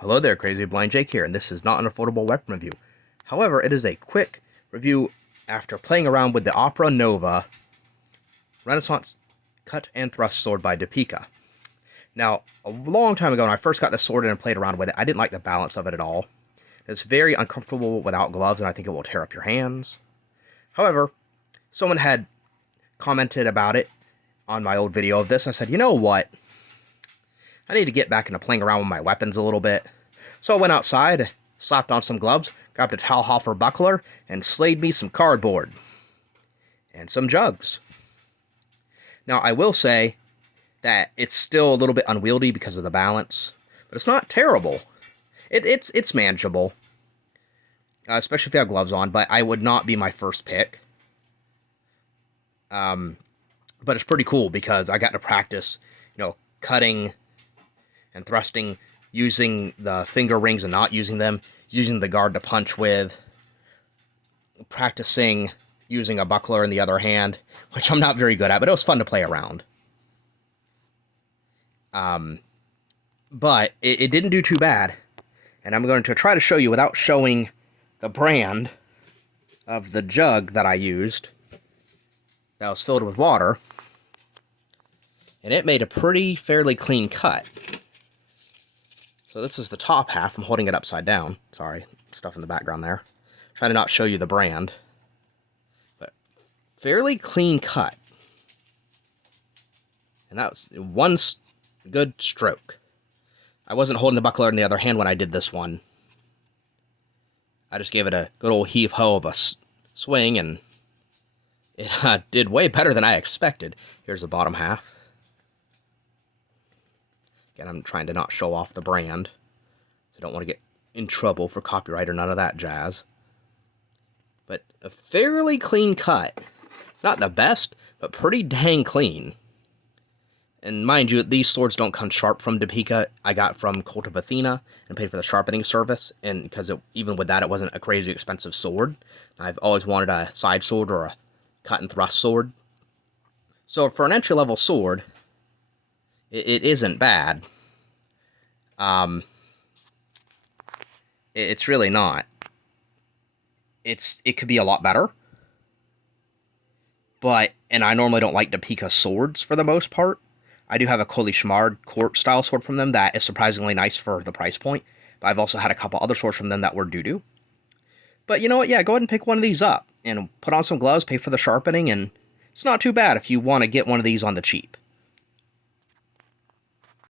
Hello there, Crazy Blind Jake here, and this is not an affordable weapon review. However, it is a quick review after playing around with the Opera Nova Renaissance Cut and Thrust Sword by Depika. Now, a long time ago when I first got the sword and played around with it, I didn't like the balance of it at all. It's very uncomfortable without gloves, and I think it will tear up your hands. However, someone had commented about it on my old video of this, and I said, you know what? I need to get back into playing around with my weapons a little bit. So I went outside, slapped on some gloves, grabbed a Talhofer buckler, and slayed me some cardboard. And some jugs. Now, I will say that it's still a little bit unwieldy because of the balance, but it's not terrible. It's manageable, especially if you have gloves on, but I would not be my first pick. But it's pretty cool because I got to practice, cutting and thrusting, using the finger rings and not using them, using the guard to punch with, practicing using a buckler in the other hand, which I'm not very good at, but it was fun to play around. But it didn't do too bad, and I'm going to try to show you without showing the brand of the jug that I used that was filled with water, and it made a fairly clean cut. So this is the top half. I'm holding it upside down. Sorry, stuff in the background there. Trying to not show you the brand. But fairly clean cut. And that was one good stroke. I wasn't holding the buckler in the other hand when I did this one. I just gave it a good old heave-ho of a swing, and it did way better than I expected. Here's the bottom half. Again, I'm trying to not show off the brand, so I don't want to get in trouble for copyright or none of that jazz. But a fairly clean cut. Not the best, but pretty dang clean. And mind you, these swords don't come sharp from Depika. I got from Cult of Athena and paid for the sharpening service, and because even with that, it wasn't a crazy expensive sword. I've always wanted a side sword or a cut and thrust sword. So for an entry-level sword, it isn't bad. It's really not. It could be a lot better. And I normally don't like Depika swords for the most part. I do have a Koli Shmard court-style sword from them that is surprisingly nice for the price point. But I've also had a couple other swords from them that were doo-doo. But you know what? Yeah, go ahead and pick one of these up. And put on some gloves, pay for the sharpening, and it's not too bad if you want to get one of these on the cheap.